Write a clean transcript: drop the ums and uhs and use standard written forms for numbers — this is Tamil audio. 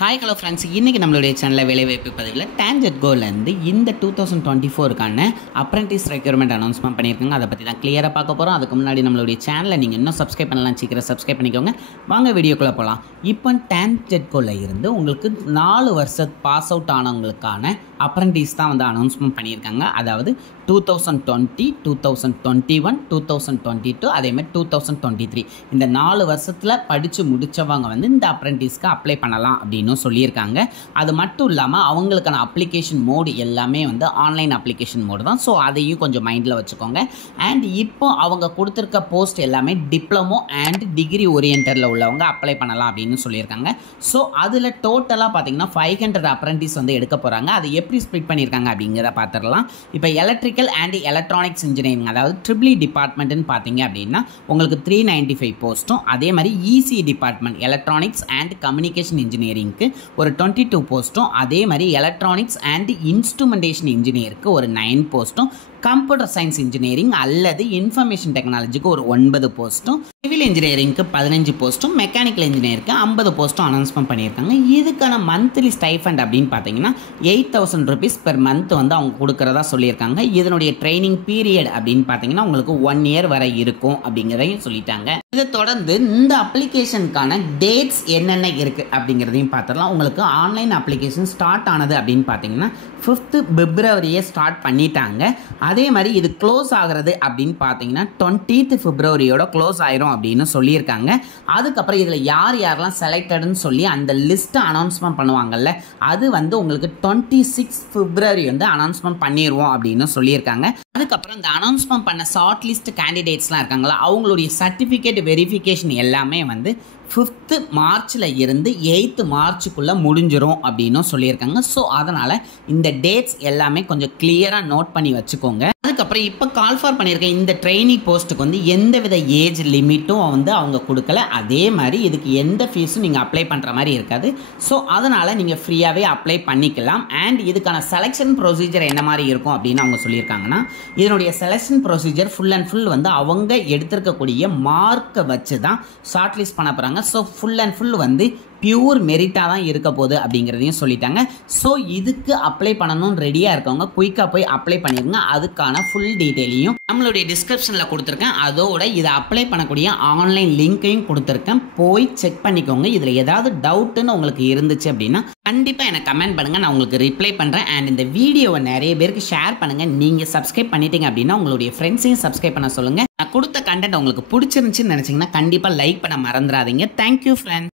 ஹாய் ஹலோ ஃப்ரெண்ட்ஸ், இன்றைக்கி நம்மளுடைய சேனலில் வேலைவாய்ப்பு பதிவில் TANGETGOலேருந்து இந்த 2024க்கான அப்ரெண்டிஸ் ரெக்யூர்மெண்ட் அனௌன்ஸ்மெண்ட் பண்ணியிருக்காங்க. அதை பற்றி தான் கிளியராக பார்க்க போகிறோம். அதுக்கு முன்னாடி நம்மளுடைய சேனலை நீங்கள் இன்னும் சப்ஸ்கிரைப் பண்ணலாம், சீக்கிரம் சப்ஸ்கிரைப் பண்ணிக்கோங்க. வாங்க வீடியோக்குள்ளே போகலாம். இப்போ TANGETGOல இருந்து உங்களுக்கு 4 வருஷம் பாஸ் அவுட் ஆனவங்களுக்கான அப்ரெண்டிஸ் தான் வந்து அனௌன்ஸ்மெண்ட் பண்ணியிருக்காங்க. அதாவது 2020, 2021, 2022 அதேமாதிரி 2023 இந்த 4 வருஷத்தில் படித்து முடித்தவங்க வந்து இந்த அப்ரெண்டிஸ்க்கு அப்ளை பண்ணலாம் அப்படின்னு சொல்லியிருக்காங்க. அது மட்டும் இல்லாமல் அவங்களுக்கான அப்ளிகேஷன் மோடு எல்லாமே வந்து ஆன்லைன் அப்ளிகேஷன் மோடு தான். ஸோ அதையும் கொஞ்சம் மைண்டில் வச்சுக்கோங்க. அண்ட் இப்போ அவங்க கொடுத்துருக்க போஸ்ட் எல்லாமே டிப்ளமோ அண்ட் டிகிரி ஓரியன்டில் உள்ளவங்க அப்ளை பண்ணலாம் அப்படின்னு சொல்லியிருக்காங்க. ஸோ அதில் டோட்டலாக பார்த்தீங்கன்னா 500 அப்ரெண்டிஸ் வந்து எடுக்க போகிறாங்க. அதை எப்படி ஸ்ப்ளிட் பண்ணியிருக்காங்க அப்படிங்கிறத பார்த்துடலாம். இப்போ எலக்ட்ரிக்கல் அண்ட் எலக்ட்ரானிக்ஸ் இன்ஜினியரிங் அதாவது ட்ரிபிள் டிபார்ட்மெண்ட்னு பார்த்தீங்க அப்படின்னா உங்களுக்கு 395 போஸ்ட்டும், அதே மாதிரி EC department electronics and communication இன்ஜினியரிங்க்கு ஒரு 22 போஸ்ட்டும், அதே மாதிரி எலக்ட்ரானிக்ஸ் அண்ட் இன்ஸ்ட்ருமெண்டேஷன் இன்ஜினியருக்கு ஒரு 9 போஸ்ட்டும், கம்ப்யூட்டர் சயின்ஸ் இன்ஜினியரிங் அல்லது இன்ஃபர்மேஷன் டெக்னாலஜிக்கு ஒரு 9 போஸ்ட்டும், சிவில் இன்ஜினியரிங்க்கு 15 போஸ்ட்டும், மெக்கானிக்கல் இன்ஜினியருக்கு 50 போஸ்ட்டும் அனௌன்ஸ்மெண்ட் பண்ணியிருக்காங்க. இதுக்கான மந்த்லி ஸ்டைஃபண்ட் அப்படின்னு பார்த்தீங்கன்னா 8000 rupees பெர் மந்த் வந்து அவங்க கொடுக்குறதா சொல்லியிருக்காங்க. இதனுடைய ட்ரைனிங் பீரியட் அப்படின்னு பார்த்தீங்கன்னா உங்களுக்கு 1 year வரை இருக்கும் அப்படிங்கிறதையும் சொல்லிட்டாங்க. இதை தொடர்ந்து இந்த அப்ளிகேஷனுக்கான டேட்ஸ் என்னென்ன இருக்குது அப்படிங்கிறதையும் பார்த்துடலாம். உங்களுக்கு ஆன்லைன் அப்ளிகேஷன் ஸ்டார்ட் ஆனது அப்படின்னு பார்த்தீங்கன்னா 5th February ஸ்டார்ட் பண்ணிட்டாங்க. அதே மாதிரி இது க்ளோஸ் ஆகிறது அப்படின்னு பார்த்தீங்கன்னா 20th February க்ளோஸ் ஆயிரும் அப்படின்னு சொல்லியிருக்காங்க. அதுக்கப்புறம் இதில் யார் யாரெல்லாம் செலக்டட்னு சொல்லி அந்த லிஸ்ட்டை அனௌன்ஸ்மெண்ட் பண்ணுவாங்கல்ல, அது வந்து உங்களுக்கு 26th February வந்து அனௌன்ஸ்மெண்ட் பண்ணிடுவோம் அப்படின்னு சொல்லியிருக்காங்க. அதுக்கப்புறம் இந்த அனௌன்ஸ்மெண்ட் பண்ண ஷார்ட் லிஸ்ட் கேண்டிடேட்ஸ்லாம் இருக்காங்களா, அவங்களுடைய சர்டிஃபிகேட் வெரிஃபிகேஷன் எல்லாமே வந்து 5th March இருந்து 8th March முடிஞ்சிரும் அப்படின்னு சொல்லியிருக்காங்க. ஸோ அதனால் இந்த டேட்ஸ் எல்லாமே கொஞ்சம் கிளியராக நோட் பண்ணி வச்சுக்கோங்க. அதுக்கப்புறம் இப்போ கால் ஃபார் பண்ணியிருக்க இந்த ட்ரெயினிங் போஸ்ட்டுக்கு வந்து எந்த வித ஏஜ் லிமிட்டும் வந்து அவங்க கொடுக்கல. அதே மாதிரி இதுக்கு எந்த ஃபீஸும் நீங்கள் அப்ளை பண்ணுற மாதிரி இருக்காது. ஸோ அதனால் நீங்கள் ஃப்ரீயாகவே அப்ளை பண்ணிக்கலாம். அண்ட் இதுக்கான செலெக்ஷன் ப்ரொசீஜர் என்ன மாதிரி இருக்கும் அப்படின்னு அவங்க சொல்லியிருக்காங்கன்னா, இதனுடைய selection procedure full and full வந்து அவங்க எடுத்திருக்கக்கூடிய மார்க்கை வச்சு தான் ஷார்ட் லிஸ்ட் பண்ண போகிறாங்க. ஸோ ஃபுல் அண்ட் ஃபுல் வந்து பியூர் மெரிட்டாக தான் இருக்க போகுது அப்படிங்கிறதையும் சொல்லிட்டாங்க. ஸோ இதுக்கு அப்ளை பண்ணணும்னு ரெடியாக இருக்கவங்க குயிக்காக போய் அப்ளை பண்ணிடுங்க. அதுக்கான ஃபுல் டீட்டெயிலையும் நம்மளுடைய டிஸ்கிரிப்ஷனில் கொடுத்துருக்கேன். அதோட இதை அப்ளை பண்ணக்கூடிய ஆன்லைன் லிங்க்கையும் கொடுத்துருக்கேன். போய் செக் பண்ணிக்கோங்க. இதில் ஏதாவது டவுட்டுன்னு உங்களுக்கு இருந்துச்சு அப்படின்னா கண்டிப்பாக எனக்கு கமெண்ட் பண்ணுங்கள், நான் உங்களுக்கு ரிப்ளை பண்ணுறேன். அண்ட் இந்த வீடியோவை நிறைய பேருக்கு ஷேர் பண்ணுங்கள். நீங்கள் சப்ஸ்கிரைப் பண்ணிட்டீங்க அப்படின்னா உங்களுடைய ஃப்ரெண்ட்ஸையும் சப்ஸ்கிரைப் பண்ண சொல்லுங்கள். நான் கொடுத்த கண்டென்ட் உங்களுக்கு பிடிச்சிருந்துச்சின்னு நினச்சிங்கன்னா கண்டிப்பாக லைக் பண்ண மறந்துடாதீங்க. Thank you friends.